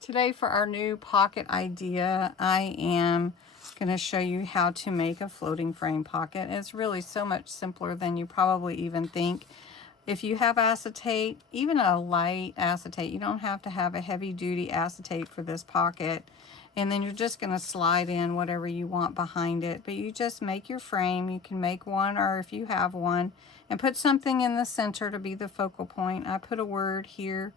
Today for our new pocket idea, I am going to show you how to make a floating frame pocket. It's really so much simpler than you probably even think. If you have acetate, even a light acetate, you don't have to have a heavy duty acetate for this pocket. And then you're just going to slide in whatever you want behind it. But you just make your frame. You can make one, or if you have one, and put something in the center to be the focal point. I put a word here.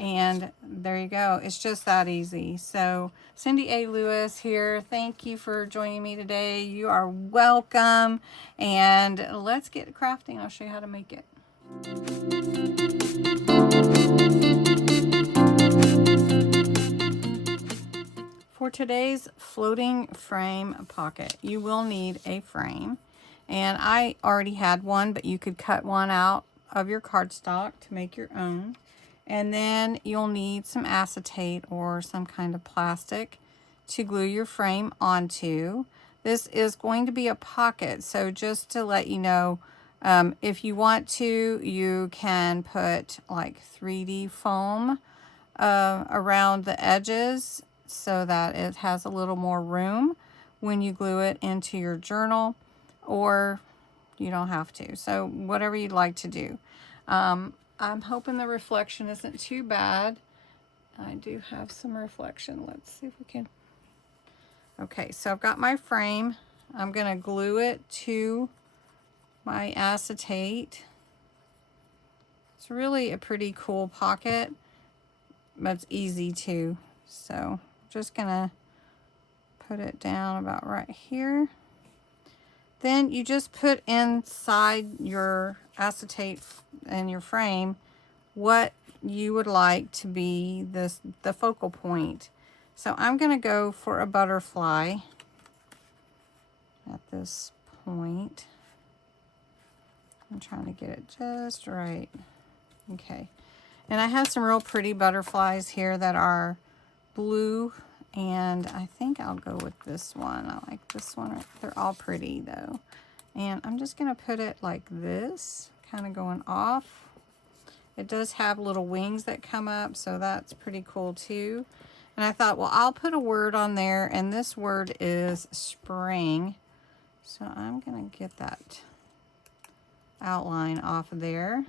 And there you go. It's just that easy. So Cindy A. Lewis here. Thank you for joining me today. You are welcome. And let's get crafting. I'll show you how to make it. For today's floating frame pocket, you will need a frame. And I already had one, but you could cut one out of your cardstock to make your own. And then you'll need some acetate or some kind of plastic to glue your frame onto. This is going to be a pocket, so just to let you know, if you want to, you can put like 3D foam around the edges so that it has a little more room when you glue it into your journal, or you don't have to. So whatever you'd like to do. I'm hoping the reflection isn't too bad. I do have some reflection. Let's see if we can. Okay, so I've got my frame. I'm going to glue it to my acetate. It's really a pretty cool pocket, but it's easy too. So I'm just going to put it down about right here. Then you just put inside your acetate in your frame what you would like to be the focal point. So I'm going to go for a butterfly at this point. I'm trying to get it just right. Okay. And I have some real pretty butterflies here that are blue, and I think I'll go with this one. I like this one. They're all pretty though. And I'm just going to put it like this, kind of going off. It does have little wings that come up, so that's pretty cool too. And I thought, well, I'll put a word on there, and this word is spring. So I'm going to get that outline off of there.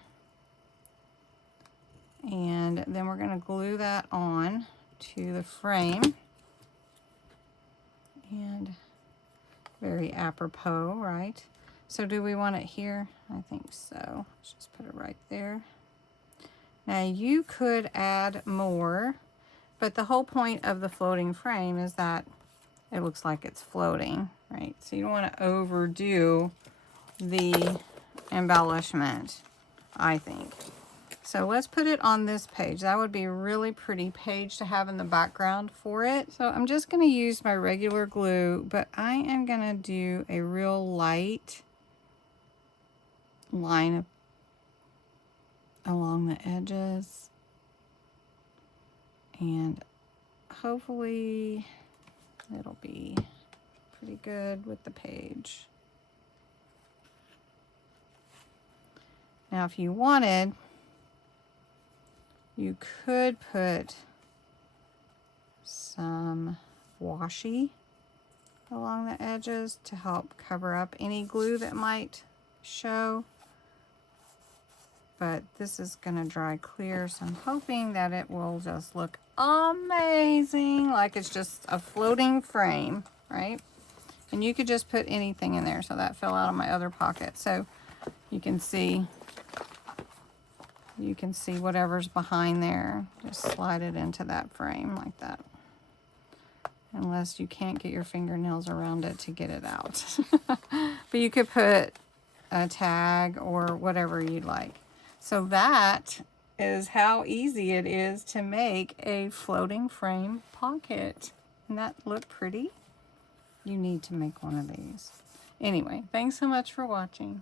And then we're going to glue that on to the frame. And very apropos, right? So do we want it here? I think so. Let's just put it right there. Now you could add more, but the whole point of the floating frame is that it looks like it's floating, right? So you don't want to overdo the embellishment, I think. So let's put it on this page. That would be a really pretty page to have in the background for it. So I'm just going to use my regular glue, but I am going to do a real light line along the edges, and hopefully it'll be pretty good with the page. Now if you wanted, you could put some washi along the edges to help cover up any glue that might show. But this is going to dry clear, so I'm hoping that it will just look amazing, like it's just a floating frame, right? And you could just put anything in there. So that fell out of my other pocket. So you can see whatever's behind there. Just slide it into that frame like that. Unless you can't get your fingernails around it to get it out. But you could put a tag or whatever you'd like. So that is how easy it is to make a floating frame pocket. Doesn't that look pretty? You need to make one of these. Anyway, thanks so much for watching.